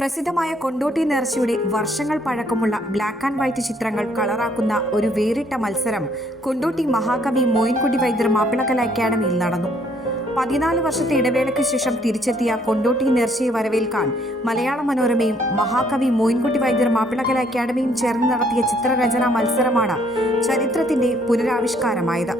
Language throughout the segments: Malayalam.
പ്രസിദ്ധമായ കൊണ്ടോട്ടി നേർച്ചയുടെ വർഷങ്ങൾ പഴക്കമുള്ള ബ്ലാക്ക് ആൻഡ് വൈറ്റ് ചിത്രങ്ങൾ കളറാക്കുന്ന ഒരു വേറിട്ട മത്സരം കൊണ്ടോട്ടി മഹാകവി മോയിൻകുട്ടി വൈദ്യർ മാപ്പിളകല അക്കാദമിയിൽ നടന്നു. 14 വർഷത്തെ ഇടവേളയ്ക്ക് ശേഷം തിരിച്ചെത്തിയ കൊണ്ടോട്ടി നേർച്ചയെ വരവേൽക്കാൻ മലയാള മനോരമയും മഹാകവി മോയിൻകുട്ടി വൈദ്യർ മാപ്പിളകല അക്കാദമിയും ചേർന്ന് നടത്തിയ ചിത്രരചനാ മത്സരമാണ് ചരിത്രത്തിന്റെ പുനരാവിഷ്കാരമായത്.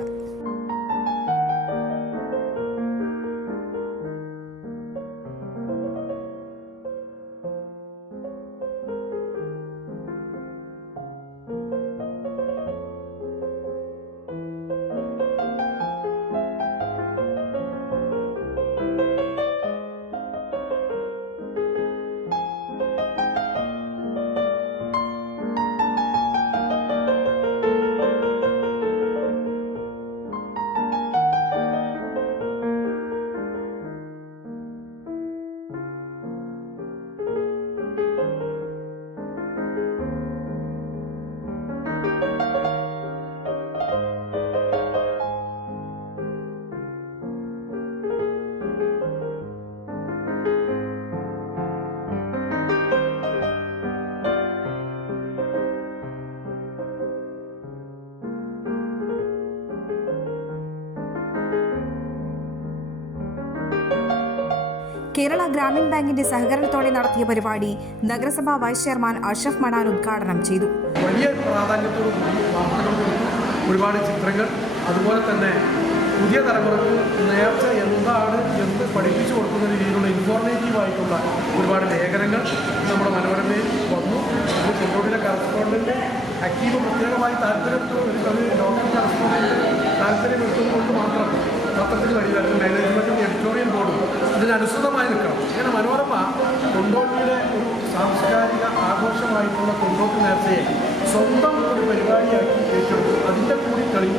കേരള ഗ്രാമീൺ ബാങ്കിന്റെ സഹകരണത്തോടെ നടത്തിയ പരിപാടി നഗരസഭാ വൈസ് ചെയർമാൻ അഷ്റഫ് മണാൻ ഉദ്ഘാടനം ചെയ്തു. വലിയ പ്രാധാന്യത്തോടുകൂടി ഒരുപാട് ചിത്രങ്ങൾ, അതുപോലെ തന്നെ പുതിയ തലമുറക്ക് നേർച്ച എന്താണ് എന്ന് പഠിപ്പിച്ചു കൊടുക്കുന്ന രീതിയിലുള്ള ഇൻഫോർമേറ്റീവായിട്ടുള്ള ഒരുപാട് ലേഖനങ്ങൾ നമ്മുടെ മനോരമയിൽ വന്നു. ഇത് കൊണ്ടോട്ടിയിലെ കറസ്പോണ്ടന്റ് അക്കീബ് പ്രത്യേകമായി ലോക്കൽ കറസ്പോണ്ടന്റ് താല്പര്യമെടുത്തതുകൊണ്ട് മാത്രം പത്രത്തിൽ വരികയായിരുന്നു. മാനേജ്മെൻറ്റിൻ്റെ എഡിറ്റോറിയൽ ബോർഡും അതിനനുസൃതമായി നിൽക്കണം. ഇങ്ങനെ മനോരമ കൊണ്ടോട്ടിയുടെ ഒരു സാംസ്കാരിക ആഘോഷമായിട്ടുള്ള കൊണ്ടോട്ടി നേർച്ചയെ സ്വന്തം ഒരു പരിപാടിയാക്കി ഏറ്റെടുത്തു. അതിൻ്റെ കൂടി കളി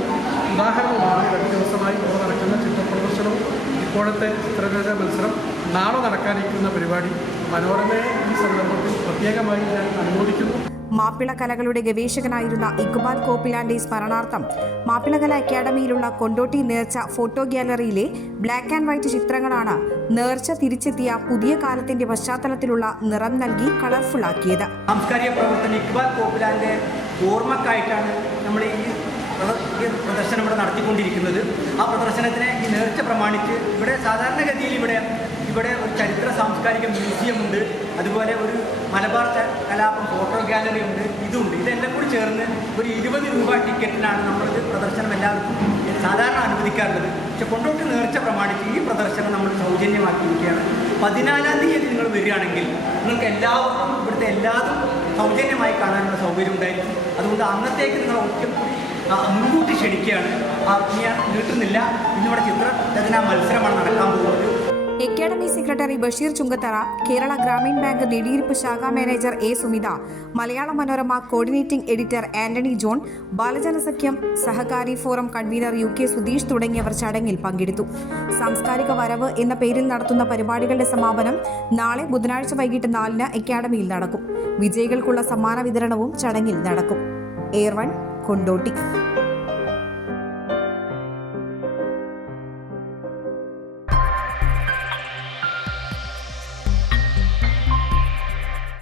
ഉദാഹരണമാണ് 2 ദിവസമായി ഇവിടെ നടക്കുന്ന ചിത്രപ്രദർശനവും ഇപ്പോഴത്തെ ചിത്രരചന മത്സരം, നാളെ നടക്കാനിരിക്കുന്ന പരിപാടി. മനോരമയെ ഈ സന്ദർഭത്തിൽ പ്രത്യേകമായി ഞാൻ അനുമോദിക്കുന്നു. മാപ്പിള കലകളുടെ ഗവേഷകനായിരുന്ന ഇക്ബാൽ കോപ്പിലാന്റെ സ്മരണാർത്ഥം മാപ്പിളകല അക്കാദമിയിലുള്ള കൊണ്ടോട്ടി നേർച്ച ഫോട്ടോ ഗ്യാലറിയിലെ ബ്ലാക്ക് ആൻഡ് വൈറ്റ് ചിത്രങ്ങളാണ് നേർച്ച തിരിച്ചെത്തിയ പുതിയ കാലത്തിന്റെ പശ്ചാത്തലത്തിലുള്ള നിറം നൽകി കളർഫുൾ ആക്കിയത്. സാംസ്കാരിക പ്രവർത്തനം ഇക്ബാൽ കോപ്പിലാന്റെ ഓർമ്മക്കായിട്ടാണ് നമ്മൾ ഈ പ്രദർശനം ഇവിടെ നടത്തിക്കൊണ്ടിരിക്കുന്നത്. ആ പ്രദർശനത്തിന് ഈ നേർച്ച പ്രമാണിച്ച് ഇവിടെ സാധാരണഗതിയിൽ ഇവിടെ ഒരു ചരിത്ര സാംസ്കാരിക മ്യൂസിയം ഉണ്ട്, അതുപോലെ ഒരു മലബാർ കലാപം ഫോട്ടോ ഗാലറി ഉണ്ട്, ഇതുണ്ട്. ഇതെല്ലാം കൂടി ചേർന്ന് ഒരു 20 രൂപ ടിക്കറ്റിനാണ് നമ്മളിത് പ്രദർശനം എല്ലാവർക്കും സാധാരണ അനുവദിക്കാറുള്ളത്. പക്ഷെ കൊണ്ടോട്ടി നേർച്ച പ്രമാണിച്ച് ഈ പ്രദർശനം നമ്മൾ സൗജന്യമാക്കിയിരിക്കുകയാണ്. 14-ാം തീയതി നിങ്ങൾ വരികയാണെങ്കിൽ നിങ്ങൾക്ക് എല്ലാവർക്കും ഇവിടുത്തെ എല്ലാതും സൗജന്യമായി കാണാനുള്ള സൗകര്യം ഉണ്ടായിരിക്കും. അതുകൊണ്ട് അന്നത്തേക്ക് നിങ്ങൾ ഒരിക്കൽ കൂടി മുൻകൂട്ടി ക്ഷണിക്കുകയാണ്. ഞാൻ നീട്ടുന്നില്ല. ഇന്നിവിടെ ചിത്രരചനാ മത്സരമാണ് നടക്കാൻ പോകുന്നത്. Academy secretary Basheer Chungathara, Kerala Grameen bank Nediyiruppu ശാഖാ manager A Sumitha, Malayala Manorama coordinating editor Antony John, Balajanasakhyam സഹകാരി ഫോറം കൺവീനർ UK സുധീഷ് തുടങ്ങിയവർ ചടങ്ങിൽ പങ്കെടുത്തു. സാംസ്കാരിക വരവ് എന്ന പേരിൽ നടത്തുന്ന പരിപാടികളുടെ സമാപനം നാളെ ബുധനാഴ്ച വൈകിട്ട് 4-ന് അക്കാദമിയിൽ നടക്കും. വിജയികൾക്കുള്ള സമ്മാന വിതരണവും ചടങ്ങിൽ നടക്കും. എയർ 1 കൊണ്ടോട്ടി.